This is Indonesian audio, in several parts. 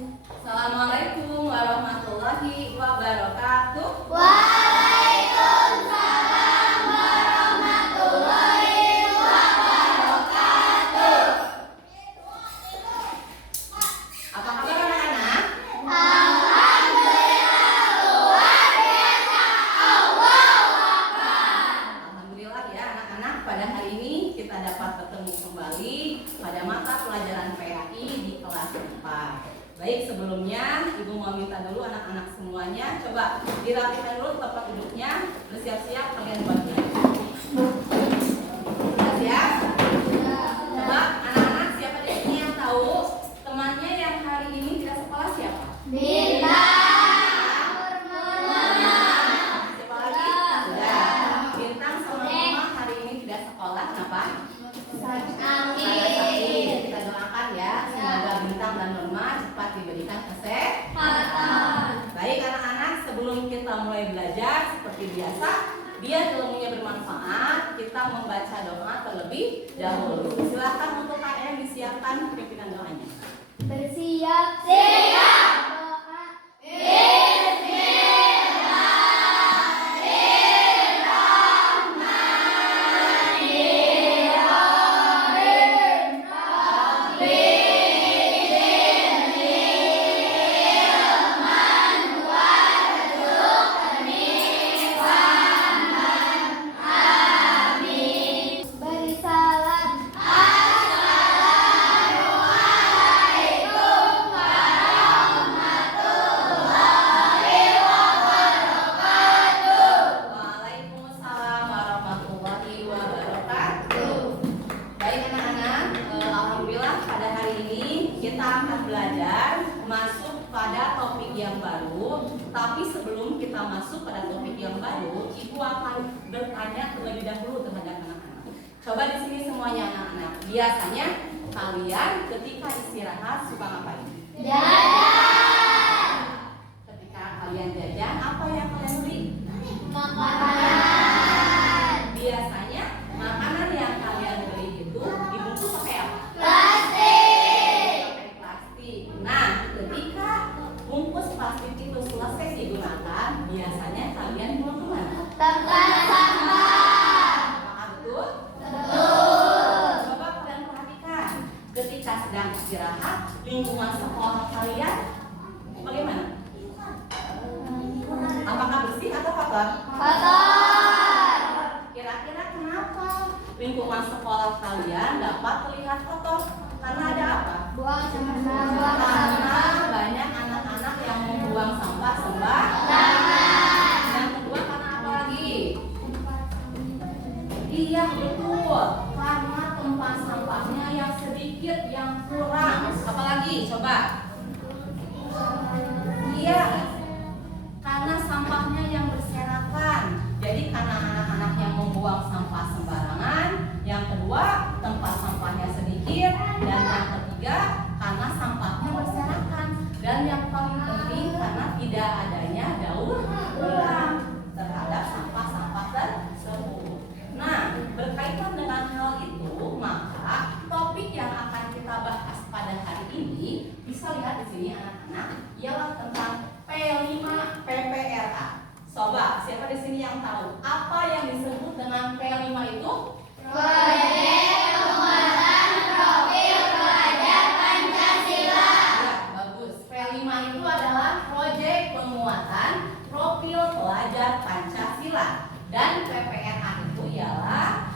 Assalamualaikum warahmatullahi wabarakatuh. Waalaikumsalam warahmatullahi wabarakatuh. Apa kabar anak-anak? Alhamdulillah luar biasa. Allahu Akbar. Alhamdulillah ya anak-anak, pada hari ini kita dapat bertemu kembali pada mata pelajaran PAI di kelas 4. Baik, sebelumnya Ibu mau minta dulu anak-anak semuanya coba dirapikan dulu tempat duduknya, bersiap-siap kalian buat belajar. Sudah siap? Coba anak-anak siapa di sini yang tahu temannya yang hari ini tidak sekolah siapa? Bintang, Siapa lagi? Sudah. Bintang sama Mama hari ini tidak sekolah, kenapa? Amin. Kita doakan ya, semoga Bintang dan Norma cepat diberikan kesehatan. Baik anak-anak, sebelum kita mulai belajar seperti biasa, biar ilmunya bermanfaat, kita membaca doa terlebih dahulu. Silakan untuk kalian disiapkan pimpinan doanya. Bersiap. Siap. Beri salam. Assalamualaikum warahmatullahi wabarakatuh. Waalaikumsalam warahmatullahi wabarakatuh. Baik anak-anak, alhamdulillah pada hari ini kita akan belajar masuk pada topik yang baru. Tapi sebelum kita masuk pada topik yang baru, Ibu akan bertanya terlebih dahulu terhadap anak-anak. Coba di sini semuanya anak-anak. Biasanya kalian ketika istirahat suka ngapain? Jajan. Ketika kalian jajan, apa yang kalian beli? Makanan. Biasanya makanan yang kalian beli itu dibungkus pakai apa? Plastik. Pakai plastik. Nah, ketika bungkus plastik itu selesai digunakan, biasanya kalian buang kemana? Tempat sampah. Apakah betul? Betul. Coba kalian perhatikan, ketika sedang istirahat, lingkungan sekolah kalian bagaimana? Apakah bersih atau kotor? Kotor. Kira-kira kenapa lingkungan sekolah kalian dapat terlihat kotor? Karena ada apa? Buang sampah. Karena banyak anak-anak yang membuang sampah sembarangan. Yang kedua karena apa lagi? Iya betul, karena tempat sampahnya yang sedikit, yang kurang. Apalagi? Coba. Iya, karena sampahnya yang berserakan. Jadi karena anak-anak yang membuang sampah sembarangan. Yang kedua, tempat sampahnya sedikit. Dan yang ketiga, karena sampahnya berserakan. Dan yang paling penting karena tidak adanya daur ulang terhadap sampah-sampah tersebut. Nah, berkaitan dengan hal itu, maka topik yang akan kita bahas pada hari ini bisa lihat di sini anak-anak, ialah tentang P5 PPRA. Coba, siapa di sini yang tahu apa yang disebut dengan P5 itu? Proyek penguatan profil pelajar Pancasila. Ya, bagus. P5 itu adalah proyek penguatan profil pelajar Pancasila. Dan PPRA itu ialah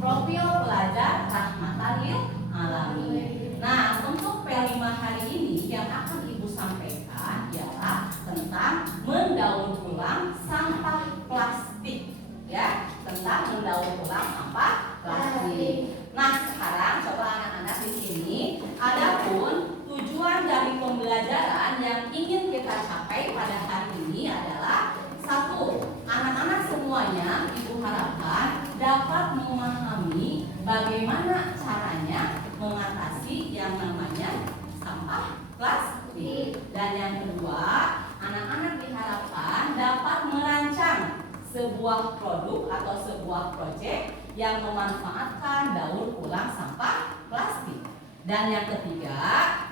profil pelajar rahmatan lil alamin. Nah, untuk P5 hari ini yang akan Ibu sampaikan ialah tentang mendaur ulang sampah plastik. Ya, tentang mendaur ulang sampah plastik. Nah, sekarang coba anak-anak di sini, adapun tujuan dari pembelajaran yang ingin kita capai pada hari ini adalah satu, anak-anak semuanya Ibu harapkan dapat memahami bagaimana caranya mengatasi yang namanya sampah plastik. Dan yang kedua, anak-anak diharapkan dapat merancang sebuah produk atau sebuah proyek yang memanfaatkan daur ulang sampah plastik. Dan yang ketiga,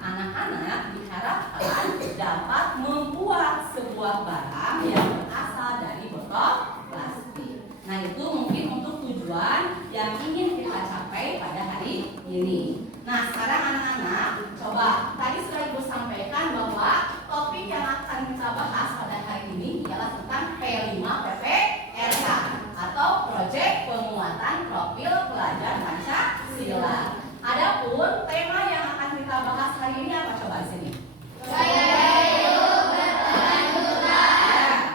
anak-anak diharapkan hari ini apa coba di sini?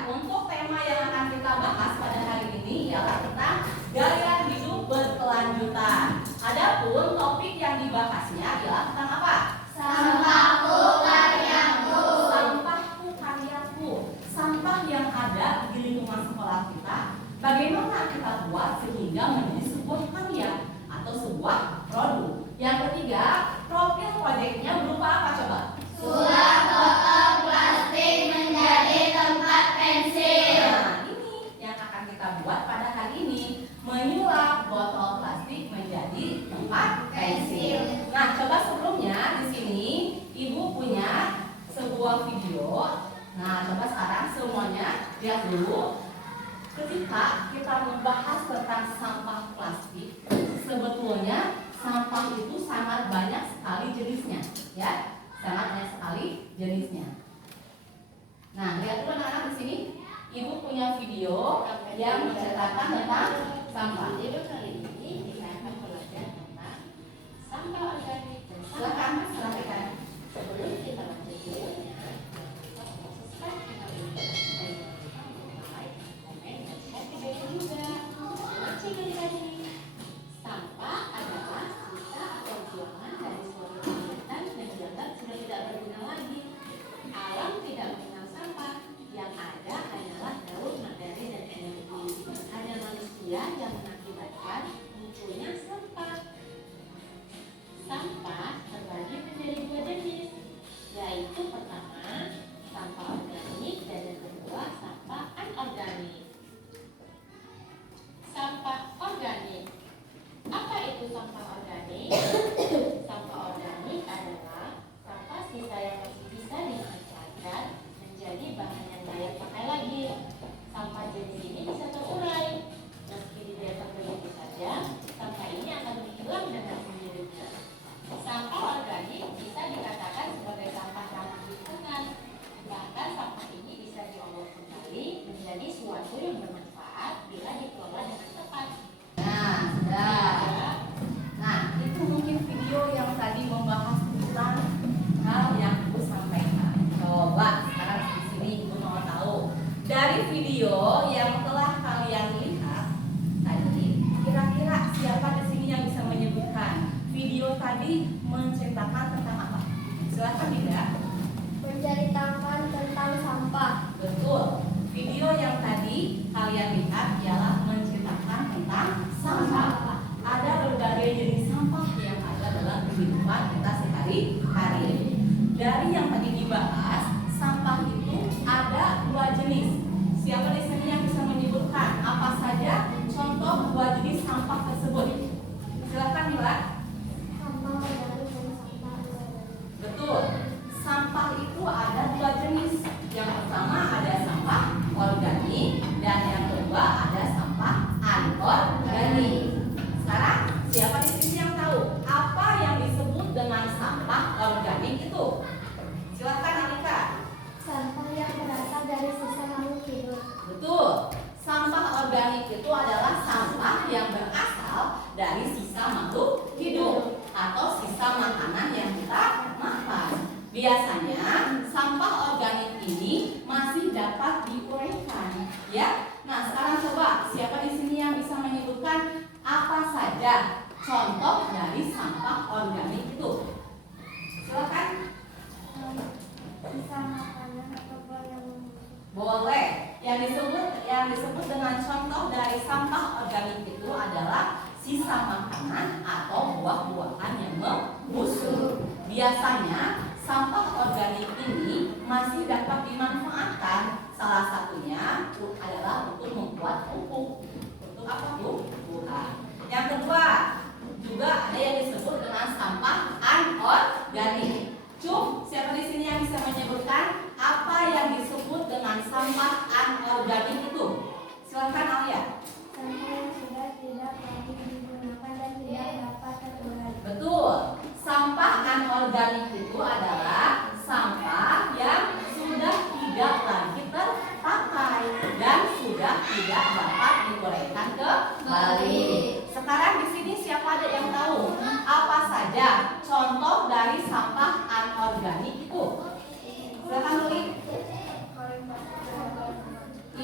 Untuk tema yang akan kita bahas pada hari ini ialah tentang gaya hidup berkelanjutan. Adapun topik yang dibahasnya ialah tentang apa? Sampahku karyaku. Sampahku karyaku. Sampah yang ada di lingkungan sekolah kita, bagaimana kita buat sehingga menjadi sebuah karya atau sebuah produk. Yang ketiga, profil proyeknya berupa apa coba? Surat botol plastik menjadi tempat pensil. Nah, ini yang akan kita buat pada hari ini, menyulap botol plastik menjadi tempat pensil. Nah, coba sebelumnya di sini Ibu punya sebuah video. Nah, coba sekarang semuanya lihat dulu. Ketika kita membahas tentang sampah plastik, sebetulnya sampah itu sangat banyak sekali jenisnya, ya, sangat banyak sekali jenisnya. Nah, lihat dulu anak-anak di sini, Ibu punya video yang menceritakan tentang sampah. Video kali ini kita akan belajar tentang sampah organik dan Silakan, sampah silakan. Sebelum kita lanjut videonya, subscribe channel ini dan jangan lupa like, komen, dan share video juga. Terima kasih. Sampah adalah sisa atau buangan dari suatu kegiatan yang dianggap sudah tidak berguna lagi. Alam tidak mengenal sampah, yang ada hanyalah daun, materi, dan energi. Hanya manusia yang mengakibatkan munculnya sampah. Sampah terbagi menjadi dua jenis, yaitu pertama, sampah organik, dan yang kedua, sampah anorganik. Sampah organik. Apa itu sampah organik? Sampah organik adalah sampah sisa yang masih bisa dimanfaatkan menjadi bahan yang layak pakai lagi. Sampah jenis ini bisa terurai. Meski dibiarkan begitu saja, sampah ini akan menghilang dengan sendirinya. Sampah organik bisa dikatakan sebagai sampah ramah lingkungan. Bahkan sampah ini bisa diolah kembali menjadi suatu yang bermanfaat bila dikelola dengan tepat. Nah, sudah. Nah, itu mungkin video yang tadi membahas tentang hal yang Ibu sampaikan. Coba sekarang di sini Ibu mau tahu dari video yang telah kalian lihat tadi, kira-kira siapa di sini yang bisa menyebutkan video tadi menceritakan tentang apa? Silakan Dinda. Menceritakan tentang sampah. Betul. Video yang tadi kalian lihat ialah menceritakan tentang sampah. Ada berbagai jenis sampah yang ada dalam kehidupan kita sehari-hari. Dari yang tadi dibahas, sampah itu ada dua jenis. Siapa di sini yang bisa menyebutkan apa saja contoh dua jenis sampah tersebut? Silakan Mila. Sampah organik dan sampah anorganik. Betul. Sampah itu ada dua jenis. Yang pertama ada sampah organik dan yang kedua ada sampah anorganik. Sekarang siapa di sini yang tahu apa yang disebut dengan sampah organik itu? Silakan Alika. Sampah yang berasal dari sisa makhluk hidup. Betul. Sampah organik itu adalah sampah yang berasal dari sisa makhluk hidup atau sisa makanan yang kita makan. Biasanya sampah organik ini masih dapat diuraikan, ya. Nah, sekarang coba siapa di sini yang bisa menyebutkan apa saja contoh dari sampah organik itu? Silakan. Sisa makanan atau buah yang membusuk. Boleh. Yang disebut dengan contoh dari sampah organik itu adalah sisa makanan atau buah-buahan yang membusuk. Biasanya sampah organik ini masih dapat dimanfaatkan. Salah satunya adalah untuk membuat pupuk. Untuk apa Bu? Buah. Yang kedua, juga ada yang disebut dengan sampah anorganik. Cum, siapa di sini yang bisa menyebutkan apa yang disebut dengan sampah anorganik itu? Silakan Alia. Sampah yang sudah tidak lagi digunakan dan tidak dapat terurai. Betul. Sampah anorganik itu adalah sampah yang sudah tidak lagi terpakai dan sudah tidak dapat diuraikan kembali. Sekarang di sini siapa ada yang tahu apa saja contoh dari sampah anorganik?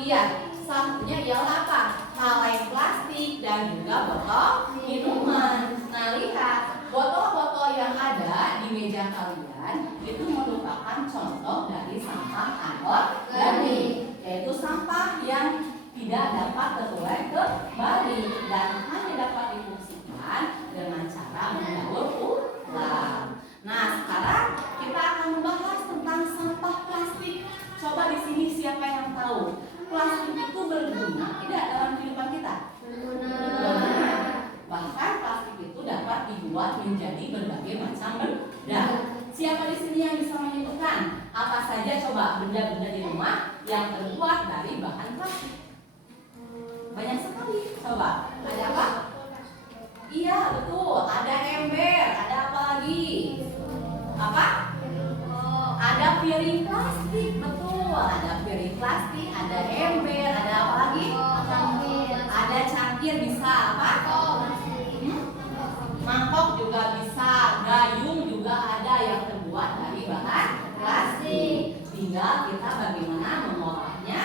dilihat. Satunya ialah apa? Kaleng plastik dan juga botol minuman. Nah, lihat, botol-botol yang ada di meja kalian itu merupakan contoh dari sampah anorganik, yaitu sampah yang tidak dapat terurai kembali dan hanya dapat difungsikan dengan cara mendaur ulang. Nah, sekarang kita akan membahas tentang sampah plastik. Coba di sini siapa yang tahu? Plastik itu berguna tidak dalam kehidupan kita? Berguna. Bahkan plastik itu dapat dibuat menjadi berbagai macam benda. Siapa di sini yang bisa menyebutkan apa saja coba benda-benda di rumah yang terbuat dari bahan plastik? Banyak sekali. Coba. Ada apa? Iya, betul. Ada ember. Ada apa lagi? Apa? Ada piring plastik. Betul. Ada piring plastik. Ada ember. Ada apa lagi? Ada cangkir. Bisa apa? Mangkok juga bisa. Gayung juga ada yang terbuat dari bahan plastik. Tinggal kita bagaimana mengolahnya.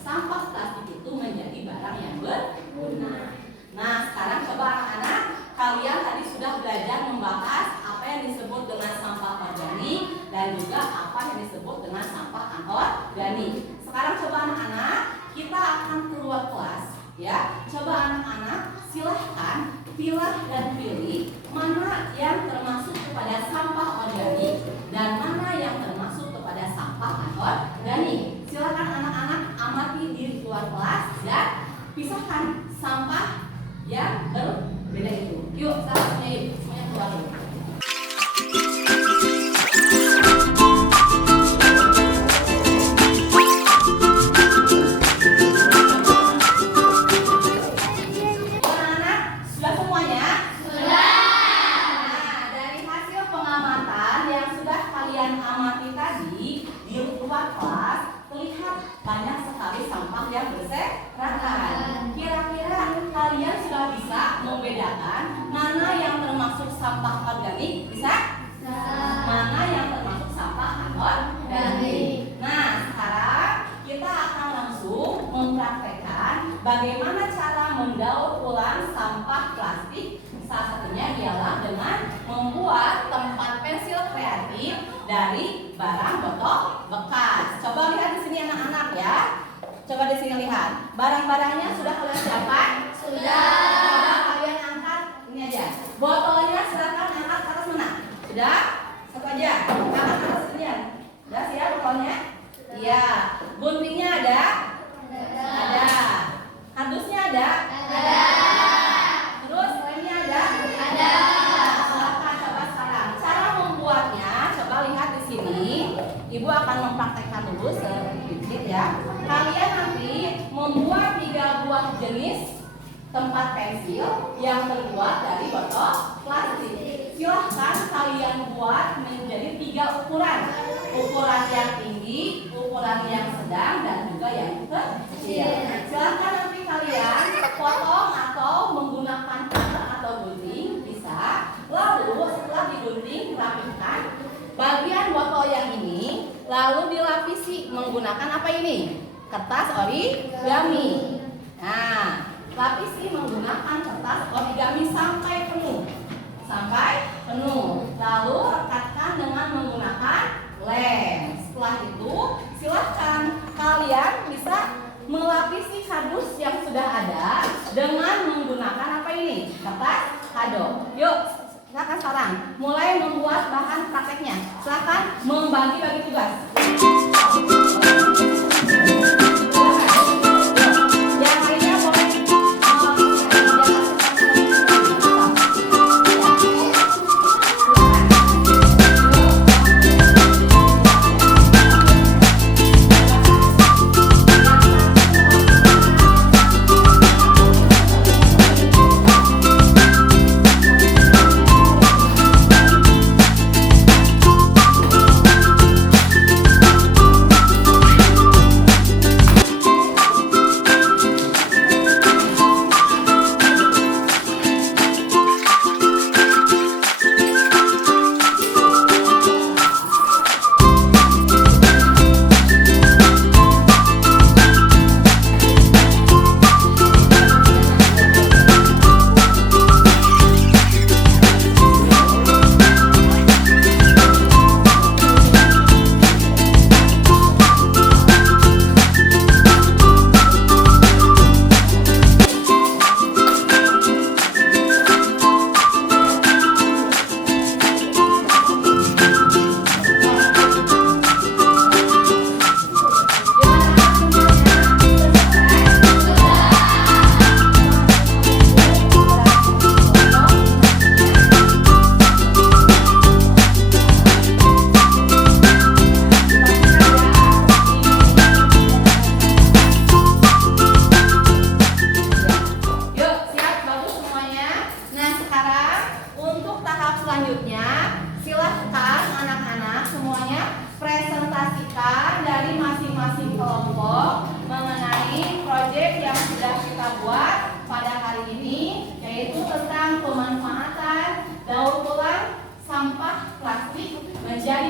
Sampah plastik itu menjadi barang yang berguna. Nah, sekarang coba anak-anak, kalian tadi sudah belajar membahas apa yang disebut dengan sampah organik dan juga apa yang disebut dengan sampah anorganik. Sekarang coba anak-anak, kita akan keluar kelas, ya. Coba anak-anak, silahkan pilah dan pilih mana yang termasuk kepada sampah organik dan mana yang termasuk kepada sampah anorganik. Silahkan anak-anak amati di luar kelas dan pisahkan sampah yang berbeda itu. Yuk, selanjutnya yuk, semuanya keluar dulu. Anak-anak, sudah semuanya? Sudah. Nah, dari hasil pengamatan yang sudah kalian amati tadi di luar kelas, terlihat banyak sekali sampah yang berserakan. Kira-kira kalian sudah bisa membedakan mana yang termasuk sampah organik? Bisa? Mana yang termasuk sampah anorganik? Nah, sekarang kita akan langsung mempraktekkan bagaimana cara mendaur ulang sampah plastik. Salah satunya ialah dengan membuat tempat pensil kreatif dari barang botol bekas. Coba lihat di sini anak-anak ya. Coba di sini lihat. Barang-barangnya sudah kalian siapkan? Sudah. Coba kalian angkat ini aja. Botolnya silakan angkat ke atas mana? Sudah? Satu aja. Angkat ke atas sekalian. Sudah siap botolnya? Iya. Guntingnya ada? Ada. Kardusnya ada? Ada. Terus lemnya ada? Ada. Silakan coba sekarang. Cara membuatnya, coba lihat di sini. Ibu akan mempraktekkan dulu sedikit ya. Kalian nanti membuat 3 buah jenis tempat pensil yang terbuat dari botol plastik. Silahkan kalian buat menjadi 3 ukuran. Ukuran yang tinggi, ukuran yang sedang, dan juga yang kecil. Silahkan nanti kalian potong atau menggunakan cutter atau gunting bisa. Lalu setelah digunting, rapikan bagian botol yang ini, lalu dilapisi menggunakan apa ini? Kertas origami. Nah, lapisi menggunakan kertas origami sampai penuh. Lalu rekatkan dengan menggunakan lem. Setelah itu, silahkan kalian bisa melapisi kardus yang sudah ada dengan menggunakan apa ini? Kertas kado. Yuk, silakan sekarang mulai membuat bahan prakteknya. Silakan membagi-bagi tugas. Yang lainnya boleh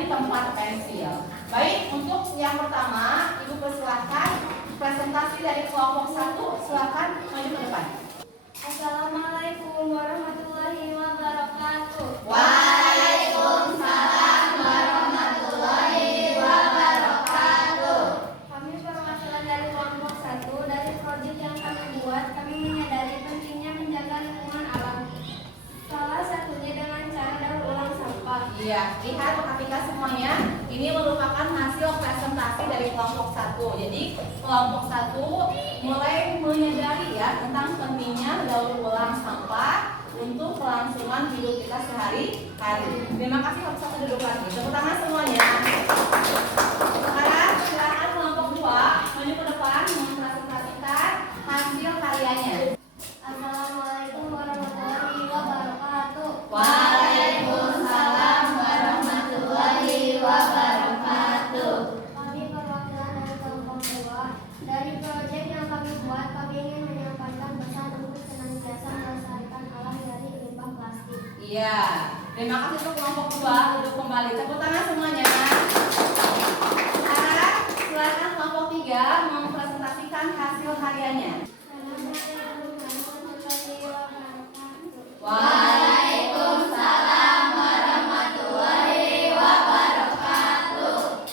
tempat pensil. Baik, untuk yang pertama, Ibu persilahkan presentasi dari kelompok 1. Silakan maju ke depan. Assalamualaikum warahmatullahi wabarakatuh. Waalaikumsalam warahmatullahi wabarakatuh. Kami perwakilan dari kelompok 1. Dari proyek yang kami buat, kami menyadari pentingnya menjaga lingkungan alam. Salah satunya dengan cara daur ulang sampah. Iya, lihat perhatikan semuanya. Ini merupakan hasil presentasi dari kelompok 1. Jadi kelompok 1 mulai menyadari ya tentang pentingnya daur ulang sampah untuk kelangsungan hidup kita sehari-hari. Terima kasih, satu duduk lagi. Tepuk tangan semuanya. Sekarang silakan kelompok 2 maju ke depan mempresentasikan hasil karyanya. Assalamualaikum warahmatullahi wabarakatuh. Waalaikumsalam warahmatullahi wabarakatuh. Kami perwakilan dari kelompok 2. Dari proyek yang kami buat, kami ingin menyampaikan pesan untuk senantiasa melestarikan alam dari limbah plastik. Iya, terima kasih untuk kelompok 2. Duduk kembali. Tepuk tangan semuanya. Sekarang silakan kelompok 3 mempresentasikan hasil karyanya. Waalaikumsalam warahmatullahi wabarakatuh.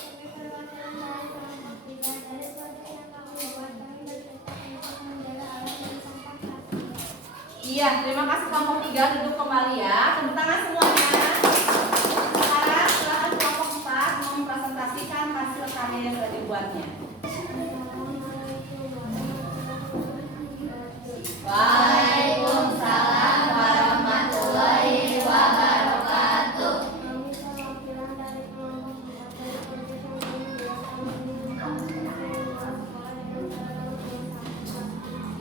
Iya, terima kasih kelompok 3. Duduk kembali ya. Tepuk tangan semuanya. Sekarang silakan kelompok 4 mempresentasikan hasil karya yang sudah dibuatnya. Waalaikumsalam warahmatullahi wabarakatuh.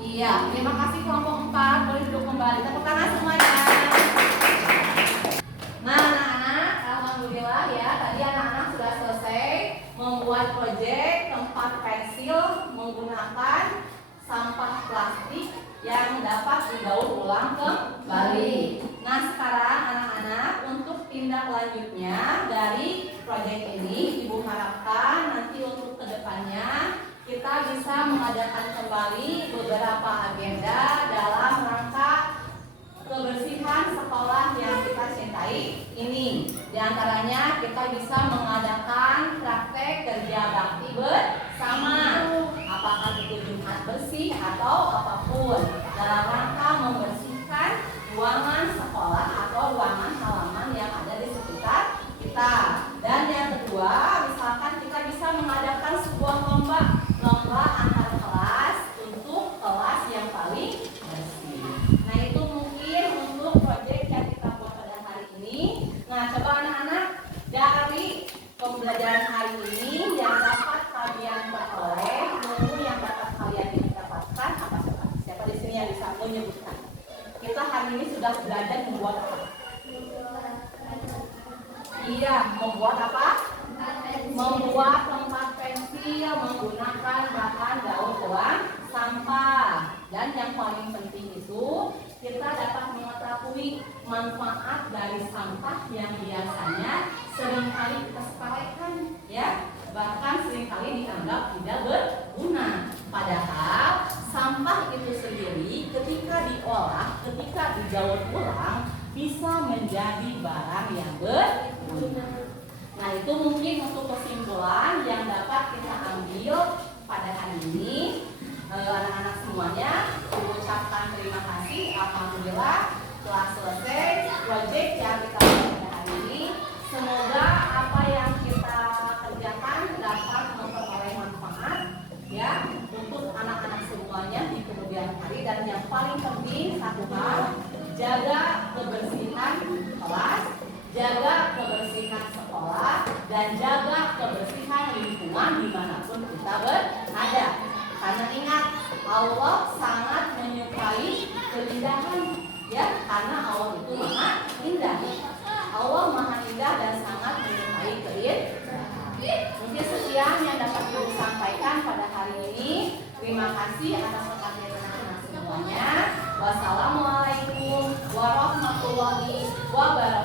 Iya, terima kasih kelompok 4. Boleh duduk kembali. Tepuk tangan semuanya. Nah, anak-anak, alhamdulillah ya, tadi anak-anak sudah selesai membuat proyek tempat pensil menggunakan sampah plastik yang dapat didaur ulang kembali. Nah, sekarang anak-anak, untuk tindak lanjutnya dari proyek ini, Ibu harapkan nanti untuk kedepannya kita bisa mengadakan kembali beberapa agenda dalam rangka kebersihan sekolah yang kita cintai ini. Di antaranya kita bisa mengadakan praktek kerja bakti bersama, apakah itu Jumat bersih atau apapun, dalam rangka membersihkan ruangan sekolah atau ruangan halaman yang ada di sekitar kita. Dan yang kedua, misalkan kita bisa mengadakan sebuah lomba antar kelas untuk kelas yang paling bersih. Nah, itu mungkin untuk proyek yang kita buat pada hari ini. Nah, coba anak-anak, dari pembelajaran hari ini yang dapat kalian peroleh, ilmu yang dapat kalian dapatkan apa coba? Siapa di sini yang bisa menyebutkan? Kita hari ini sudah belajar membuat apa? Iya, membuat apa? Membuat tempat pensil menggunakan bahan daur ulang sampah. Dan yang paling penting itu kita dapat mengetahui manfaat dari sampah yang biasanya seringkali kita sepelekan, ya, bahkan seringkali dianggap tidak berguna. Padahal sampah itu sendiri ketika diolah, ketika didaur ulang bisa menjadi barang yang berguna. Nah, itu mungkin untuk kesimpulan yang dapat kita ambil pada hari ini. Anak-anak semuanya, mengucapkan terima kasih. Alhamdulillah telah selesai proyek yang kita lakukan pada hari ini. Semoga apa yang kita kerjakan dapat memperoleh manfaat ya untuk anak-anak semuanya di kemudian hari. Dan yang paling penting satu hal, jaga kebersihan kelas, jaga kebersihan sekolah, dan jaga kebersihan lingkungan dimanapun kita berada. Karena ingat, Allah sangat menyukai keindahan, ya, karena Allah itu maha indah. Allah maha indah dan sangat menyukai keindahan. Mungkin sekian yang dapat Ibu sampaikan pada hari ini. Terima kasih atas perhatian anak-anak semuanya. Wassalamualaikum warahmatullahi wabarakatuh.